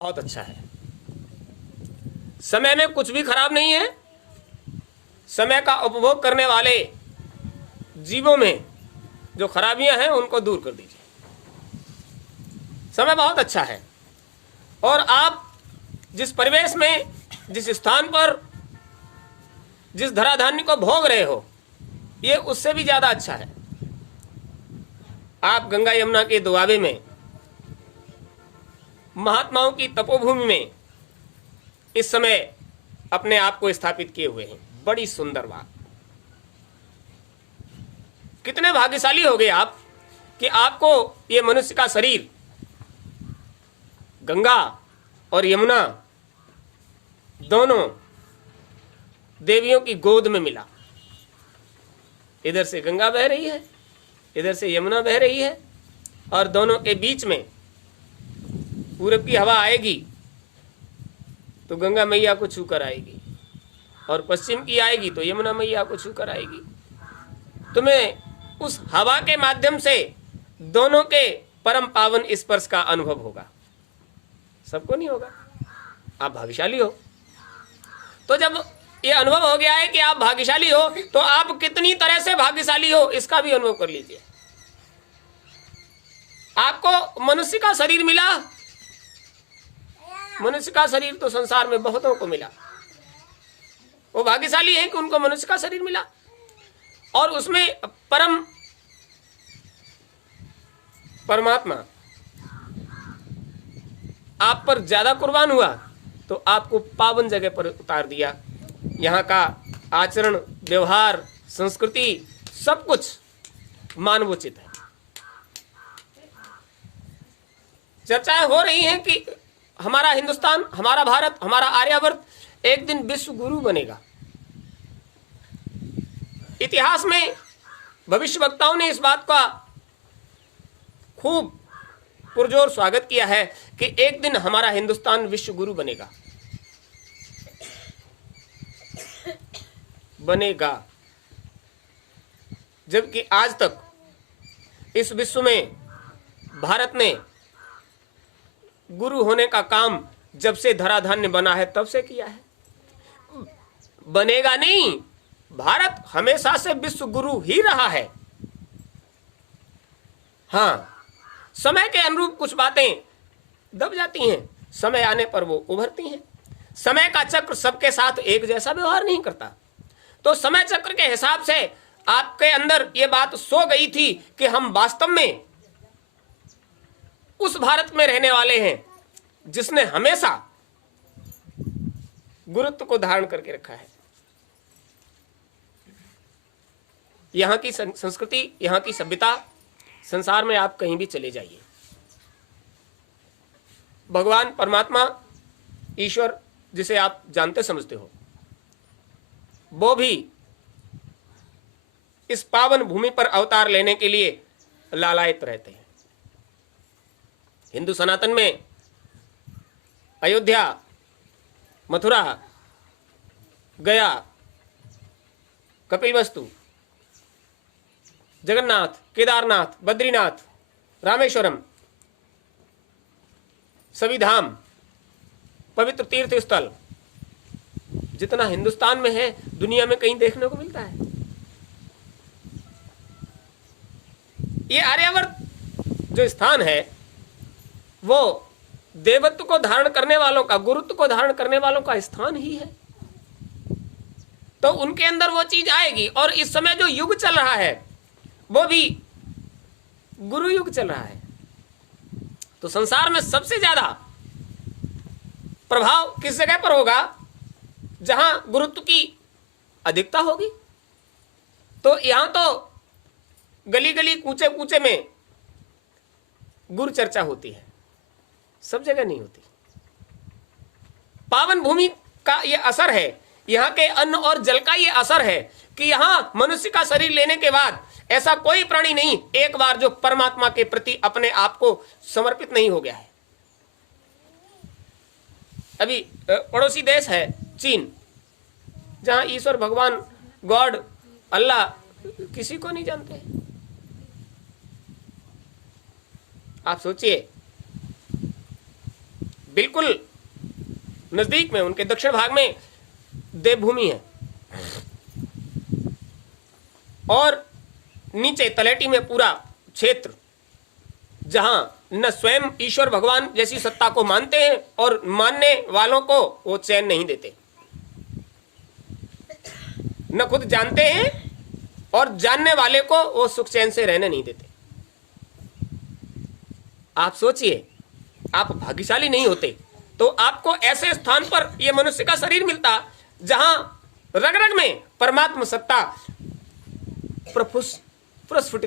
बहुत अच्छा है। समय में कुछ भी खराब नहीं है। समय का उपभोग करने वाले जीवों में जो खराबियां हैं उनको दूर कर दीजिए। समय बहुत अच्छा है और आप जिस परिवेश में, जिस स्थान पर, जिस धराधान्य को भोग रहे हो, ये उससे भी ज्यादा अच्छा है। आप गंगा यमुना के दुआबे में, महात्माओं की तपोभूमि में इस समय अपने आप को स्थापित किए हुए हैं। बड़ी सुंदर बात। कितने भाग्यशाली हो गए आप कि आपको ये मनुष्य का शरीर गंगा और यमुना दोनों देवियों की गोद में मिला। इधर से गंगा बह रही है, इधर से यमुना बह रही है, और दोनों के बीच में पूरब की हवा आएगी तो गंगा मैया को छूकर आएगी, और पश्चिम की आएगी तो यमुना मैया को छूकर आएगी। तुम्हें उस हवा के माध्यम से दोनों के परम पावन स्पर्श का अनुभव होगा। सबको नहीं होगा। आप भाग्यशाली हो। तो जब ये अनुभव हो गया है कि आप भाग्यशाली हो, तो आप कितनी तरह से भाग्यशाली हो इसका भी अनुभव कर लीजिए। आपको मनुष्य का शरीर मिला। मनुष्य का शरीर तो संसार में बहुतों को मिला। वो भाग्यशाली है कि उनको मनुष्य का शरीर मिला, और उसमें परमात्मा आप पर ज्यादा कुर्बान हुआ तो आपको पावन जगह पर उतार दिया। यहाँ का आचरण, व्यवहार, संस्कृति सब कुछ मानवोचित है। चर्चाएं हो रही हैं कि हमारा हिंदुस्तान, हमारा भारत, हमारा आर्यावर्त एक दिन विश्व गुरु बनेगा। इतिहास में भविष्य वक्ताओं ने इस बात का खूब पुरजोर स्वागत किया है कि एक दिन हमारा हिंदुस्तान विश्व गुरु बनेगा। जबकि आज तक इस विश्व में भारत ने गुरु होने का काम जब से धराधान्य बना है तब से किया है। बनेगा नहीं। भारत हमेशा से विश्व गुरु ही रहा है। हाँ, समय के अनुरूप कुछ बातें दब जाती हैं, समय आने पर वो उभरती हैं। समय का चक्र सबके साथ एक जैसा व्यवहार नहीं करता। तो समय चक्र के हिसाब से आपके अंदर ये बात सो गई थी कि हम वास्तव में उस भारत में रहने वाले हैं जिसने हमेशा गुरुत्व को धारण करके रखा है। यहां की संस्कृति, यहां की सभ्यता, संसार में आप कहीं भी चले जाइए, भगवान परमात्मा, ईश्वर जिसे आप जानते समझते हो, वो भी इस पावन भूमि पर अवतार लेने के लिए लालायित रहते हैं। हिंदू सनातन में अयोध्या, मथुरा, गया, कपिलवस्तु, जगन्नाथ, केदारनाथ, बद्रीनाथ, रामेश्वरम, सभी धाम, पवित्र तीर्थ स्थल जितना हिंदुस्तान में है, दुनिया में कहीं देखने को मिलता है। ये आर्यावर्त जो स्थान है वो देवत्व को धारण करने वालों का, गुरुत्व को धारण करने वालों का स्थान ही है। तो उनके अंदर वो चीज आएगी। और इस समय जो युग चल रहा है वो भी गुरु युग चल रहा है। तो संसार में सबसे ज्यादा प्रभाव किस जगह पर होगा? जहां गुरुत्व की अधिकता होगी। तो यहां तो गली गली, कूचे कूचे में गुरु चर्चा होती है, सब जगह नहीं होती। पावन भूमि का यह असर है, यहां के अन्न और जल का यह असर है कि यहां मनुष्य का शरीर लेने के बाद ऐसा कोई प्राणी नहीं एक बार जो परमात्मा के प्रति अपने आप को समर्पित नहीं हो गया है। अभी पड़ोसी देश है चीन, जहां ईश्वर, भगवान, गॉड, अल्लाह किसी को नहीं जानते। आप सोचिए, बिल्कुल नजदीक में, उनके दक्षिण भाग में देवभूमि है, और नीचे तलहटी में पूरा क्षेत्र जहां न स्वयं ईश्वर भगवान जैसी सत्ता को मानते हैं और मानने वालों को वो चैन नहीं देते, न खुद जानते हैं और जानने वाले को वो सुख चैन से रहने नहीं देते। आप सोचिए, आप भाग्यशाली नहीं होते तो आपको ऐसे स्थान पर यह मनुष्य का शरीर मिलता जहां रग रग में परमात्मा सत्ता प्रस्फुटित